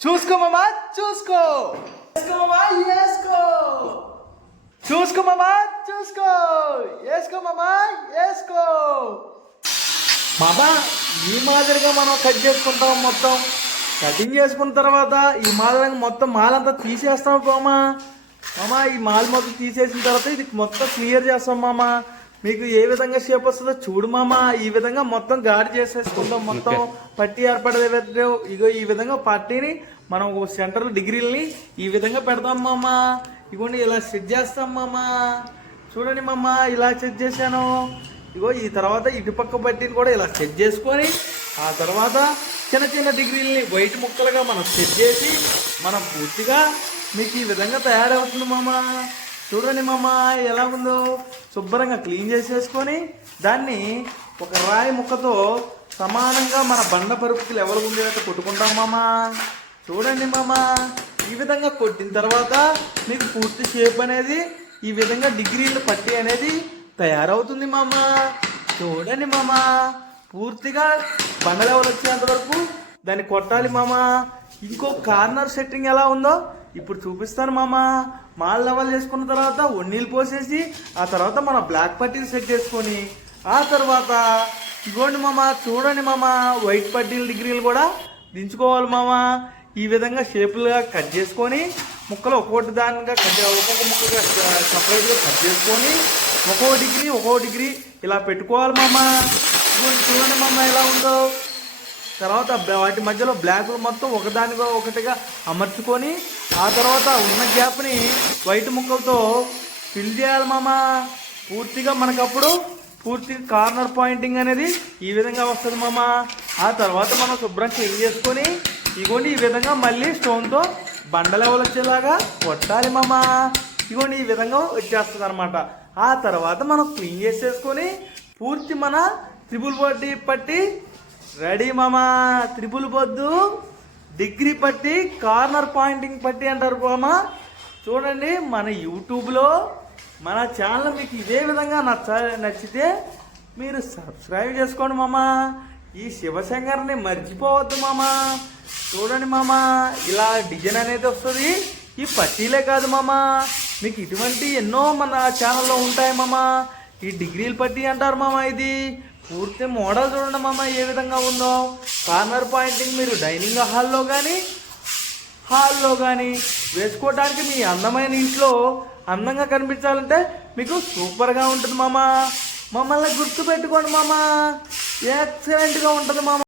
చూసుకో మామా చూసుకో. వేసుకో మామా వేసుకో. చూసుకో మామా చూసుకో. వేసుకో మామా వేసుకో. మామా ఈ మాదిరిగా మనం కట్ చేసుకుంటాం. మొత్తం కటింగ్ చేసుకున్న తర్వాత ఈ మాదిరిగా మొత్తం మాలంతా తీసేస్తాం మామా. మామా ఈ మాల్ మొత్తం తీసేసిన తర్వాత ఇది మొత్తం క్లియర్ చేస్తాం మామా. మీకు ఏ విధంగా షేప్ వస్తుందో చూడు మామా. ఈ విధంగా మొత్తం గాడి చేసేసుకుంటాం. మొత్తం పట్టి ఏర్పడేది ఇగో ఈ విధంగా పట్టిని మనం సెంటర్ డిగ్రీలని ఈ విధంగా పెడతాం మామా. ఇగోండి ఇలా సెట్ చేస్తాం మామా. చూడండి మామా ఇలా సెట్ చేశాను. ఇగో ఈ తర్వాత ఇటుపక్క పట్టిని కూడా ఇలా సెట్ చేసుకొని ఆ తర్వాత చిన్న చిన్న డిగ్రీలని వైట్ ముక్కలుగా మనం సెట్ చేసి మనం పూర్తిగా మీకు ఈ విధంగా తయారవుతుంది మామా. చూడండి మామా ఎలా ఉందో. శుభ్రంగా క్లీన్ చేసేసుకొని దాన్ని ఒక రాయి ముక్కతో సమానంగా మన బండ పరుపుకి లెవెల్ ఉండేటట్టు కొట్టుకుంటాం మామా. చూడండి మామా ఈ విధంగా కొట్టిన తర్వాత మీకు పూర్తి షేప్ అనేది ఈ విధంగా డిగ్రీలు పట్టి అనేది తయారవుతుంది మామా. చూడండి మామా పూర్తిగా బండ లెవెల్ వచ్చేంత వరకు దాన్ని కొట్టాలి మామా. ఇంకో కార్నర్ సెట్టింగ్ ఎలా ఉందో ఇప్పుడు చూపిస్తాను మామా. మాల్ లెవెల్ చేసుకున్న తర్వాత ఒన్నీళ్ళు పోసేసి ఆ తర్వాత మన బ్లాక్ పట్టీలు సెట్ చేసుకొని ఆ తర్వాత ఇగోండి మామా చూడండి మామా వైట్ పట్టీల డిగ్రీలు కూడా దించుకోవాలి మామా. ఈ విధంగా షేపులుగా కట్ చేసుకొని ముక్కలు ఒక్కొక్కటి దానిగా ఒక్కొక్క ముక్కగా సపరేట్గా కట్ చేసుకొని ఒక్కో డిగ్రీ ఇలా పెట్టుకోవాలి మామా. చూడండి మామా ఎలా ఉందో. తర్వాత వాటి మధ్యలో బ్లాక్లు మొత్తం ఒకదానిగా ఒకటిగా అమర్చుకొని ఆ తర్వాత ఉన్న గ్యాప్ని వైట్ ముక్కలతో ఫిల్ చేయాలి మామా. పూర్తిగా మనకప్పుడు పూర్తిగా కార్నర్ పాయింటింగ్ అనేది ఈ విధంగా వస్తుంది మామా. ఆ తర్వాత మనం శుభ్రం క్లీన్ చేసుకొని ఇగోండి ఈ విధంగా మళ్ళీ స్టోన్తో బండ లెవెల్ వచ్చేలాగా కొట్టాలి మామా. ఇగోండి ఈ విధంగా వచ్చేస్తుంది అనమాట. ఆ తర్వాత మనం క్లీన్ చేసేసుకొని పూర్తి మన త్రిబుల్ బొడ్డి పట్టి రెడీ మామా. త్రిబుల్ బొద్దు డిగ్రీ పట్టి కార్నర్ పాయింటింగ్ పట్టి అంటారు మామా. చూడండి మన యూట్యూబ్లో మన ఛానల్ మీకు ఇదే విధంగా నచ్చితే మీరు సబ్స్క్రైబ్ చేసుకోండి మామా. ఈ శివశంకర్ని మర్చిపోవద్దు మామా. చూడండి మామా ఇలా డిజైన్ అనేది వస్తుంది. ఈ పట్టీలే కాదు మామా మీకు ఇటువంటి ఎన్నో మన ఛానల్లో ఉంటాయి మామా. ఈ డిగ్రీలు పట్టి అంటారు మామా. ఇది పూర్తి మోడల్ చూడండి మామ ఏ విధంగా ఉందో. కార్నర్ పాయింటింగ్ మీరు డైనింగ్ హాల్లో కానీ వేసుకోవడానికి మీ అందమైన ఇంట్లో అందంగా కనిపించాలంటే మీకు సూపర్గా ఉంటుంది మామ. మమ్మల్ని గుర్తుపెట్టుకోండి మామ. ఎక్సలెంట్గా ఉంటుంది మామ.